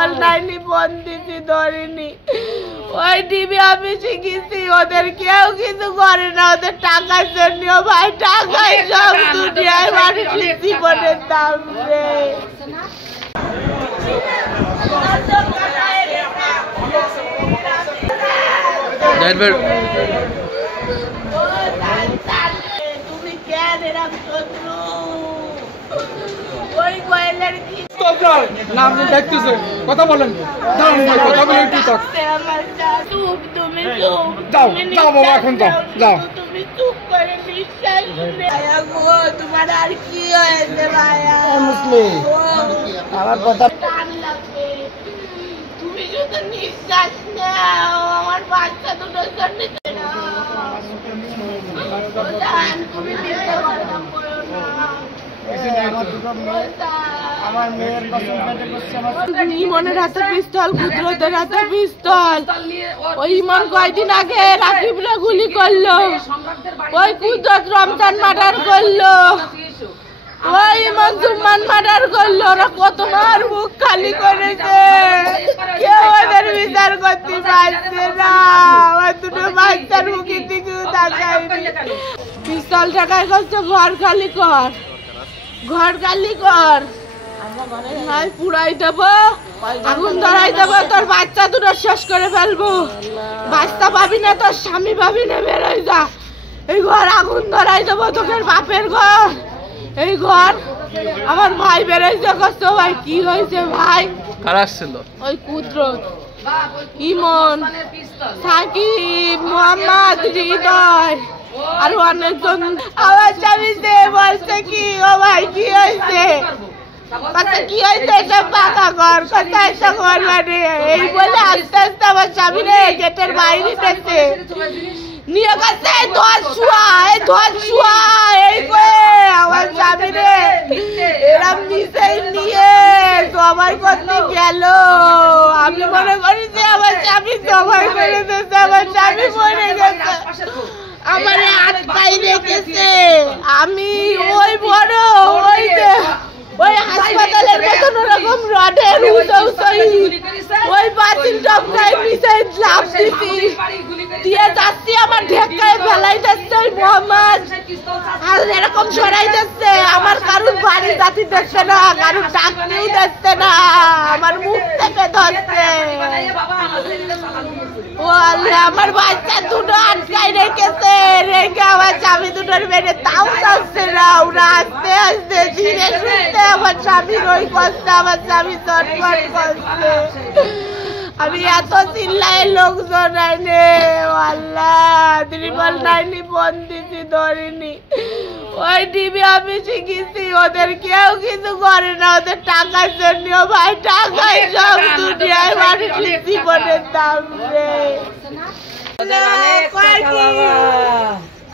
ত্রিপল নাইনি phone দিছি ধরিনি, ওই DB অফিসে গেছি, ওদের কেউ কিছু করে না, ওদের টাকার জন্য ভাই, টাকাই সব দুনিয়ায় মানুষের জীবনের দাম রে। তুমি কেন এরকম শত্রু? ওই গোয়েলের কি নাম দেখতেছে, কথা বলেন, কথা বলেন, কি থাক তুমি যাও যাও বাবা, এখন যাও যাও। তুমি চুপ করে নিঃশ্বাস ভাইয়া গো, তোমার আর কি হয়েছে ভাইয়া? আমার কথা তুমি শুধু নিঃশ্বাস নাও, আমার বাচ্চা দুটোর জন্য তুমি ইমনের হাতে পিস্তল, কুদরতের হাতে পিস্তল। ওই ইমন কয়দিন আগে রাকিবরা গুলি করলো, ওই কুদরত রমজান মার্ডার করলো, ওই ইমন জুম্মান মার্ডার করলো। ওরা কত মার মুখ খালি করেছে, কেউ ওদের বিচার করতে পারছে না। ওই দুটো বাচ্চার মুখের দিকে তাকায়নি। পিস্তল টাকায় করছে, ঘর খালি কর, ঘর খালি কর, পুরাই দেবো, আগুন ধরাই দেবো, তোর বাচ্চা দুটো শেষ করে ফেলবো। বাচ্চা পাবি না, তোর স্বামী পাবি না, বেরোয় যা। এই ঘর আগুন ধরাই দেবো, তোদের বাপের ঘর, এই ঘর। আমার ভাই বেরোয় করছে। ভাই কি হয়েছে ভাই? কারা ছিল? ওই কুদরত, ইমন, সাকিব, মোহাম্মদ, হৃদয় আর অনেকজন। আমার স্বামী বলছে কি, ও ভাই কি হয়েছে? কি হয়েছে? সব পাকা ঘর, কোথায় একটা ঘর মানে। এই বলে আস্তে আস্তে আমার স্বামী রে গেটের বাইরে দেখছে, নিয়ে গেছে ধর ছুয়া, এই ধর ছুয়া, এই করে আমার স্বামী রে এরম নিচে নিয়ে জবাই করতে গেল। আমি মনে করি যে আমার স্বামী জবাই করে দিয়েছে, আমার স্বামী মরে গেছে, আমার আটকাই রেখেছে। আমি ওই বড় ওই যে ওই হাসপাতালের মতন ওরকম রডের ওই বাতিল টপকায় নিচে লাভ দিছি, দিয়ে যাচ্ছি, আমার ঢেকায় ফেলাই যাচ্ছে ওই মোহাম্মদ, আর এরকম সরাই যাচ্ছে। আমার কারুর বাড়ি জাতি দেখছে না, কারুর ডাকতেও দেখছে না, আমার মুখ থেকে ধরছে। ও আল্লাহ, আমার বাচ্চা দুটো আটকায় রেখেছে, রেখে আমার স্বামী দুটোর মেরে তাও যাচ্ছে না। ওরা আস্তে আস্তে ধীরে সুস্থে আমার স্বামীর ওই করছে, আমার স্বামী চটপট করছে। আমি এত চিল্লাই লোকজন আইনে, আল্লাহ ত্রিপল নাইনি ফোন দিছি ধরিনি, ওই ডিবি অফিসে গেছি, ওদের কেউ কিছু করে না, ওদের টাকার জন্য ভাই, টাকাই সব দুনিয়ায় মানুষের জীবনের দাম রে।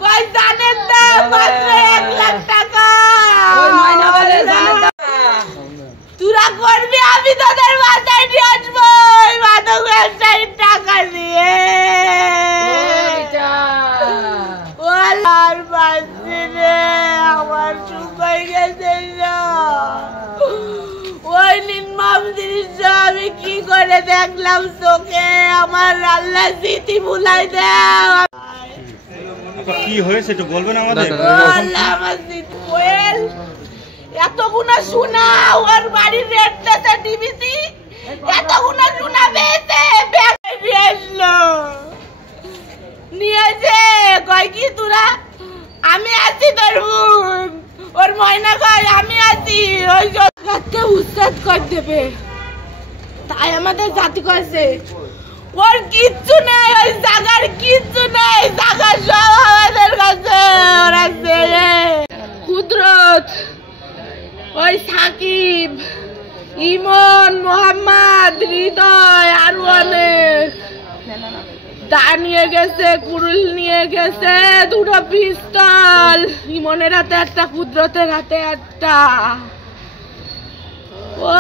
কয় জানেন না, মাত্র 1 লাখ টাকা তোরা করবি, আমি তোদের মাথায় নিয়ে আসবো মাদক ব্যবসায়ীর টাকা দিয়ে। আর বাঁচছি রে, আমার সুখ হয়ে গেছে। ওই নির্মম দৃশ্য আমি কি করে দেখলাম চোখে, আমার আল্লাহ স্মৃতি ভুলাই দেও। কি হয়েছে একটু বলবেন আমাদের? আল্লাহ আমার স্মৃতি কোয়েল এতগুনা শোনা, ওর বাড়ির রেটটাতে ডিবিসি এতগুনা শোনা পেয়েছে, ব্যাগে নিয়ে আসলো, নিয়েছে। কয় কি তোরা? আমি আছি তোর বোন। ওর ময়না কয় আমি আছি, ওই জাতকে উচ্ছেদ করে দেবে, তাই আমাদের জাতি করছে। ওর কিচ্ছু নেই, ওই জায়গার কিচ্ছু নেই, জায়গা সব আমাদের কাছে। ওরা ছেলে কুদরত, ওই সাকিব, ইমন, মোহাম্মদ, হৃদয় আরো অনেক দা নিয়ে গেছে, কুড়ুল নিয়ে গেছে, দুটো পিস্তল, ইমনের হাতে একটা, কুদরতের হাতে একটা। ও